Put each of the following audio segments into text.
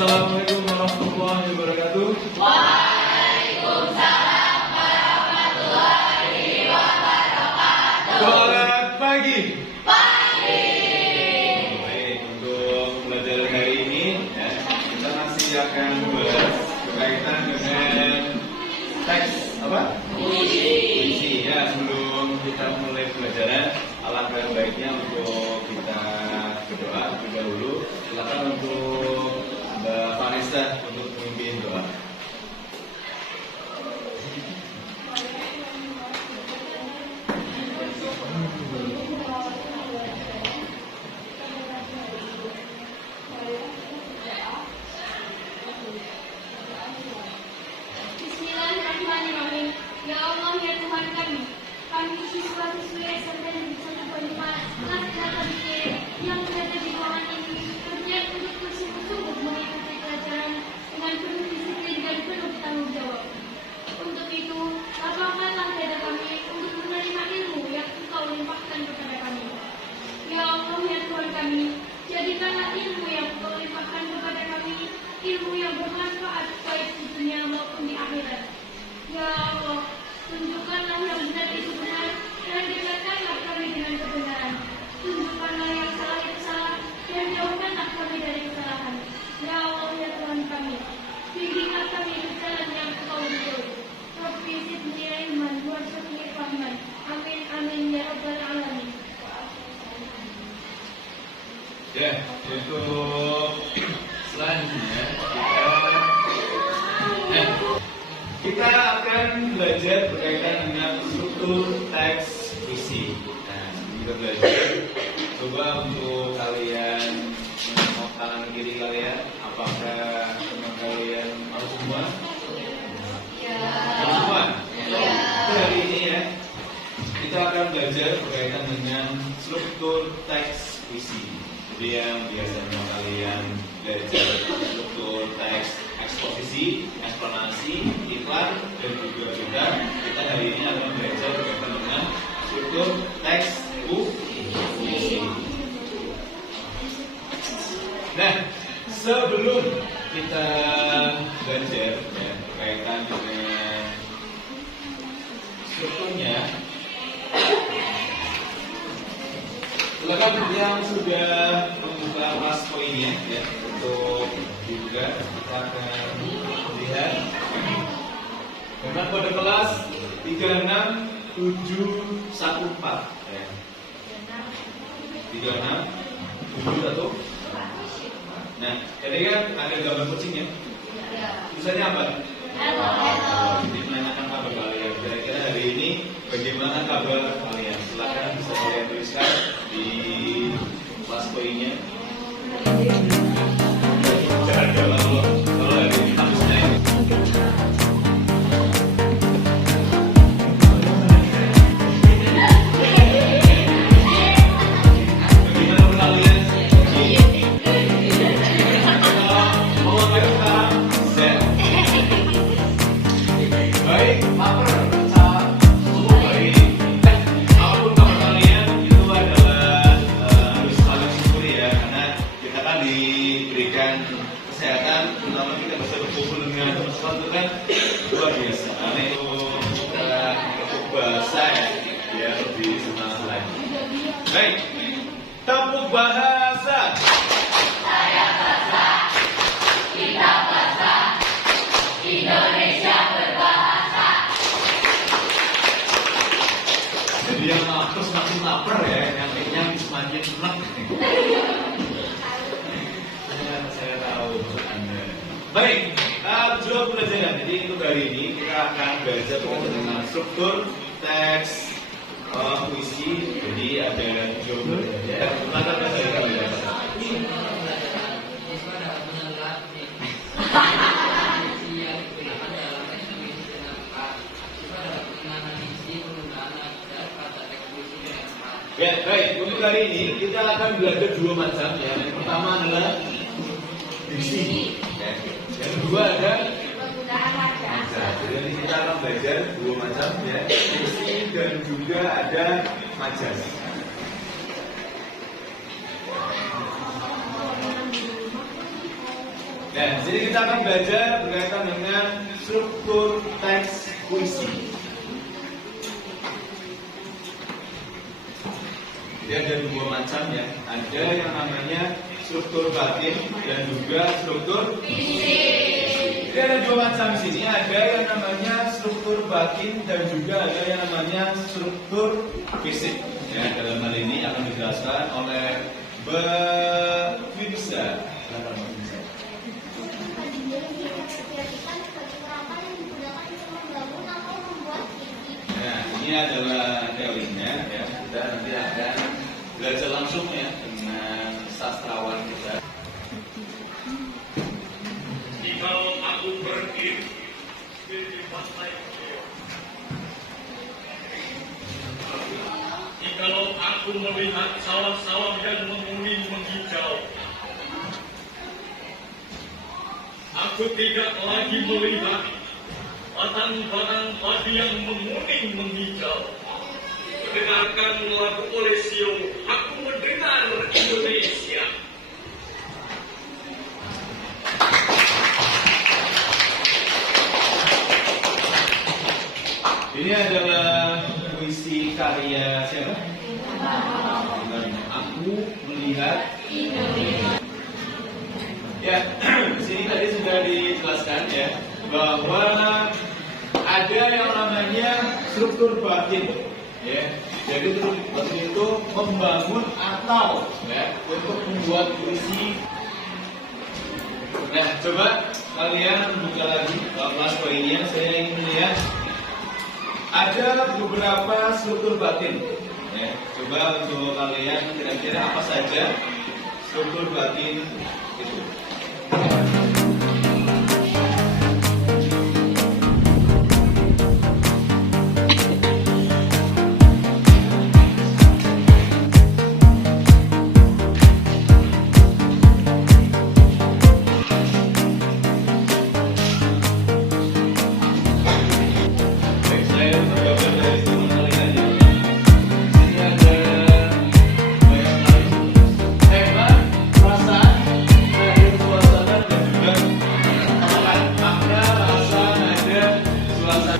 Assalamualaikum warahmatullahi wabarakatuh. Waalaikumsalam warahmatullahi wabarakatuh. Selamat pagi. Pagi. Baik, untuk pelajaran hari ini ya, kita masih akan bahas berkaitan dengan teks apa? Puisi. Ya, sebelum kita mulai pelajaran, alangkah baiknya untuk kita berdoa terlebih dahulu. Silakan untuk Mbak Vanessa untuk memimpin doa. Bismillahirrahmanirrahim. Ya Allah, ya Tuhan kami, siswa-siswi SMP Negeri 1 Nasihat Abikir yang berada di ruangan ini berniat untuk bersungguh-sungguh mengikuti pelajaran dengan penuh disiplin dan penuh tanggung jawab. Untuk itu, lapangkanlah dada kami untuk menerima ilmu yang Engkau limpahkan kepada kami. Ya Allah, ya Tuhan kami, jadikanlah ilmu yang Engkau limpahkan kepada kami ilmu yang bermanfaat baik di dunia maupun di akhirat. Ya Allah, tunjukkanlah yang benar itu benar dan dekatkanlah kami dengan kebenaran. Tunjukkanlah yang salah itu salah dan jauhkanlah kami dari kesalahan. Ya Allah, ya Tuhan kami, bimbinglah kami ke jalan yang Engkau ridhoi. Rabbi zidni ilman warzuqni fahman. Amin amin ya rabbal alamin. Ya, untuk selanjutnya kita akan belajar berkaitan dengan struktur teks puisi. Nah, kita belajar. Coba untuk kalian menengok kanan kiri kalian, apakah teman kalian mau semua? Mau semua? Itu hari ini ya, kita akan belajar berkaitan dengan struktur teks puisi. Jadi yang biasanya kalian belajar struktur teks eksposisi, eksplanasi, iklan, dan juga kita hari ini akan belajar berkaitan dengan struktur teks puisi. Nah, sebelum kita belajar ya, berkaitan dengan strukturnya, silakan yang sudah membuka kelas poinnya ya, untuk juga kita akan lihat dengan kode kelas 36714 ya. 36714. Nah, jadi kan ada gambar kucingnya. Tulisannya apa? Jadi menanyakan kabar kalian. Kira-kira hari ini bagaimana kabar kalian? Silakan bisa kalian tuliskan di kelas poinnya. Jangan kalau hari ini kamusnya ini. Kesehatan, terutama kita bisa berkumpul dengan teman-teman itu kan luar biasa. Karena itu untuk bahasa ya lebih semangat lagi. Baik, tepuk bahasa. Saya bahasa, kita bahasa, Indonesia berbahasa. Jadi yang lapar semakin lapar ya, yang kenyang semakin enak. Saya tahu Anda. Baik, tujuan pelajaran. Jadi untuk hari ini kita akan belajar tentang struktur teks puisi. Jadi ada tujuan ya. Maka belajar kalian. Ya, baik. Untuk hari ini kita akan belajar dua macam ya. Yang pertama adalah diksi. Yang kedua ada Penggunaan wajah. Jadi kita akan belajar dua macam ya, diksi dan juga ada majas. Dan di sini kita akan belajar berkaitan dengan struktur teks puisi. Jadi ada dua macam ya. Ada yang namanya struktur batin dan juga struktur fisik. Jadi ada dua macam di sini. Ada yang namanya struktur batin dan juga ada yang namanya struktur fisik. Ya, dalam hal ini akan dijelaskan oleh Mbak Firsa. Silakan Mbak Firsa. Nah, ini adalah teorinya ya. Kita nanti akan belajar langsung ya dengan sastrawan kita. Jikalau aku pergi di pantai, jikalau aku melihat sawah-sawah yang menguning menghijau, aku tidak lagi melihat batang-batang padi yang menguning menghijau. Mendengarkan lagu Olesio, aku mendengar Indonesia. Ini adalah puisi karya siapa? Aku melihat ya. Di sini tadi sudah dijelaskan ya bahwa ada yang namanya struktur batin ya. Jadi struktur batin itu membangun atau ya untuk membuat puisi. Nah, coba kalian buka lagi kelas poinnya. Saya ingin melihat ada beberapa struktur batin. Ya, coba untuk kalian kira-kira apa saja struktur batin itu.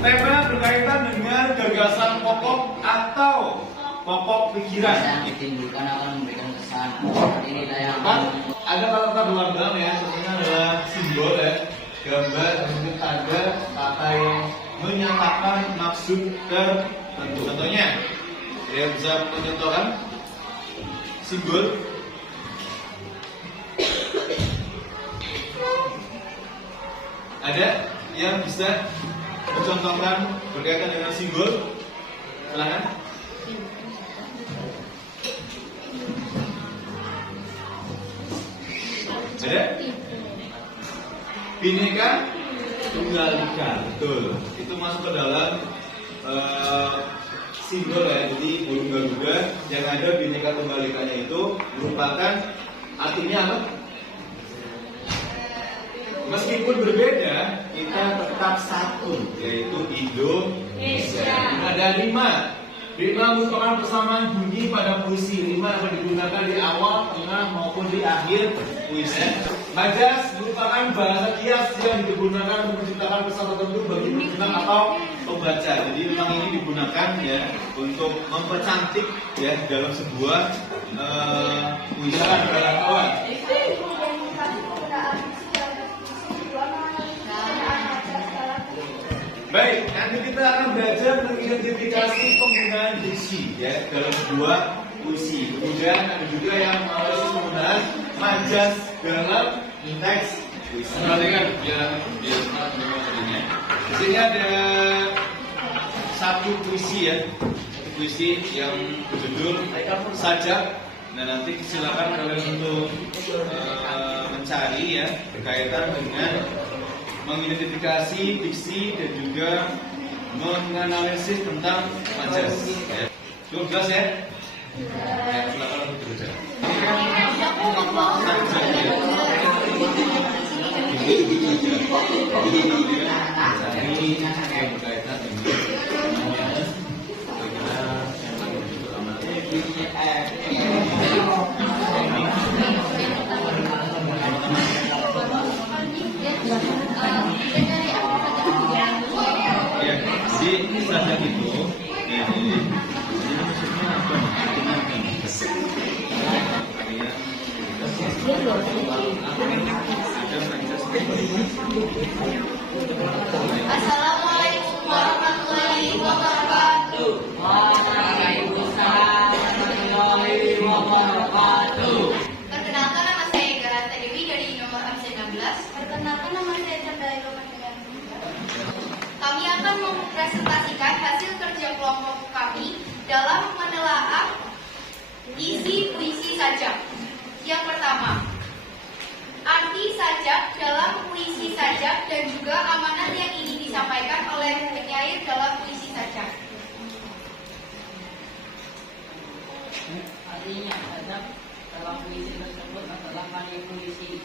Tema berkaitan dengan gagasan pokok atau pokok pikiran. Yang ditimbulkan akan memberikan kesan. Saat ini saya Kan ada kata-kata berlambang ya, sebenarnya adalah simbol ya, gambar, kemudian tanda, kata yang menyatakan maksud tertentu. Contohnya, dia bisa mencontohkan simbol. Ada yang bisa mencontohkan berkaitan dengan simbol? Silakan. Ada? Bhinneka Tunggal Ika, betul. Itu masuk ke dalam simbol ya. Jadi burung garuda yang ada Bhinneka Tunggal Ikanya itu merupakan artinya apa? Meskipun berbeda, kita tetap satu, yaitu Indonesia. Ada lima. Lima merupakan persamaan bunyi pada puisi. Lima akan digunakan di awal, tengah maupun di akhir puisi. Majas merupakan bahasa kias yang digunakan untuk menciptakan pesan tertentu bagi pendengar atau pembaca. Jadi memang ini digunakan ya untuk mempercantik ya dalam sebuah puisi kawan. Baik, nanti kita akan belajar mengidentifikasi penggunaan diksi ya dalam sebuah puisi. Kemudian ada juga yang proses penggunaan majas dalam teks puisi. Perhatikan biar smart mendengarnya. Di sini ada satu puisi ya, puisi yang berjudul Sajak. Nah nanti silakan kalian untuk mencari ya berkaitan dengan mengidentifikasi diksi dan juga menganalisis tentang majas. Ya. Cukup jelas ya? Ya, silakan untuk bekerja. Assalamualaikum warahmatullahi wabarakatuh. Waalaikumsalam warahmatullahi wabarakatuh. Perkenalkan, nama saya Garata Dewi dari nomor absen 16. Perkenalkan, nama saya Chandra Ilham. Kami akan mempresentasikan hasil kerja kelompok kami dalam menelaah isi puisi sajak. Yang pertama, arti sajak dalam puisi sajak dan juga amanat yang ingin disampaikan oleh penyair dalam puisi sajak. Artinya sajak dalam puisi tersebut adalah karya puisi.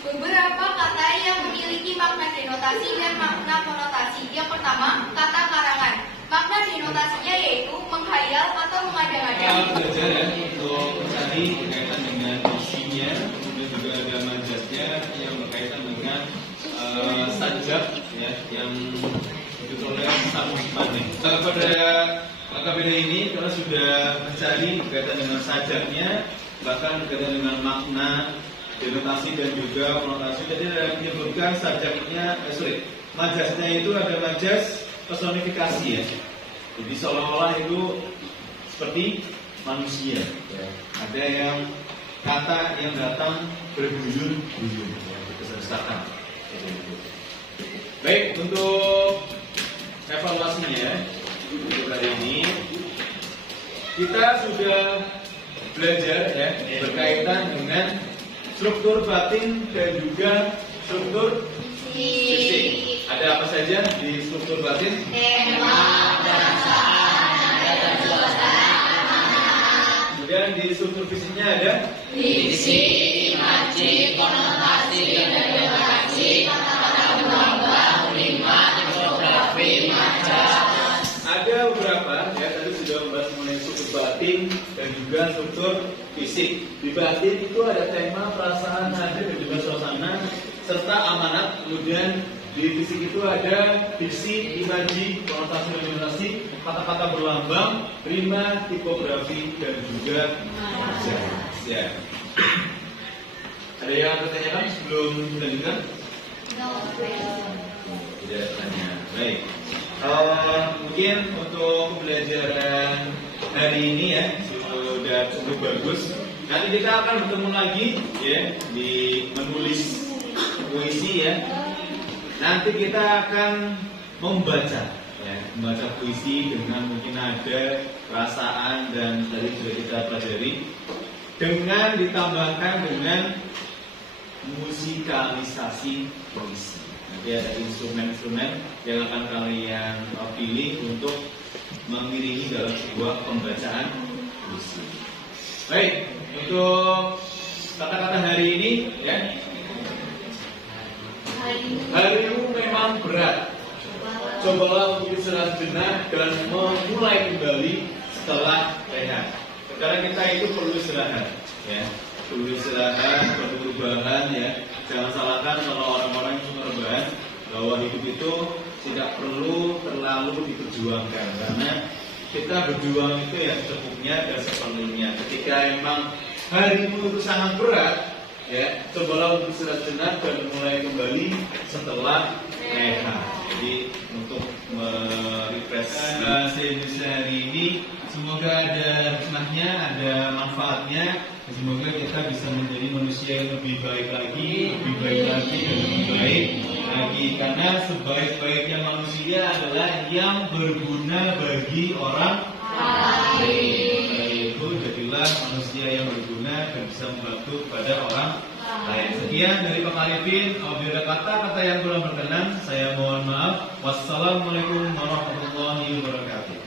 Beberapa kata yang memiliki makna denotasi dan makna konotasi. Yang pertama, kata karangan. Makna denotasinya yaitu menghayal atau mengada-ngada. Kita belajar ya untuk tadi berkaitan dengan isinya, kemudian juga ada majasnya yang berkaitan dengan sajak ya yang ditulis Samu Manik. Pada ini kita sudah mencari berkaitan dengan sajaknya, bahkan berkaitan dengan makna denotasi dan juga konotasi. Jadi ada menyebutkan sajaknya, majasnya itu ada majas personifikasi ya. Jadi seolah-olah itu seperti manusia. Ya. Ada yang kata yang datang berguyun-guyun, ya, besar-besaran. Baik, untuk evaluasinya untuk hari ini kita sudah belajar ya berkaitan dengan struktur batin dan juga struktur fisik. Ada apa saja di struktur batin? Tema, perasaan, dan suasana. Kemudian di struktur fisiknya ada Isi, imaji, konotasi, dan denotasi, kata-kata berlambang, rima, tipografi, majas. ada beberapa ya tadi sudah membahas mengenai struktur batin dan juga struktur fisik. Di batin itu ada tema, perasaan, nada dan juga suasana serta amanat. Kemudian di fisik itu ada diksi, imaji, konotasi dan denotasi, kata-kata berlambang, rima, tipografi dan juga majas. Ya. Ada yang bertanyakan sebelum dilanjutkan? Tidak tanya. Baik. Mungkin untuk pembelajaran hari ini ya sudah cukup bagus. Nanti kita akan bertemu lagi ya di menulis puisi ya. Nanti kita akan membaca ya, membaca puisi dengan mungkin ada perasaan dan tadi sudah kita pelajari dengan ditambahkan dengan musikalisasi puisi. Nanti ada instrumen-instrumen yang akan kalian pilih untuk mengiringi dalam sebuah pembacaan puisi. Baik, untuk kata-kata hari ini ya. Harimu memang berat. Cobalah untuk istirahat sejenak dan memulai kembali setelah rehat. Sekarang kita itu perlu istirahat, ya. Perlu istirahat, perlu perubahan, ya. Jangan salahkan kalau orang-orang yang suka rebahan bahwa hidup itu tidak perlu terlalu diperjuangkan karena kita berjuang itu ya secukupnya dan seperlunya. Ketika emang harimu itu sangat berat, ya, cobalah untuk istirahat sejenak dan mulai kembali setelah rehat. Jadi untuk merefresh bahasa Indonesia hari ini, semoga ada hikmahnya, ada manfaatnya. Semoga kita bisa menjadi manusia yang lebih baik lagi, lebih baik lagi dan lebih baik lagi. Karena sebaik-baiknya manusia adalah yang berguna bagi orang lain. Itu jadilah manusia yang berguna dan bisa membantu kepada orang lain. Sekian dari Pak Arifin. Apabila kata-kata yang kurang berkenan, saya mohon maaf. Wassalamualaikum warahmatullahi wabarakatuh.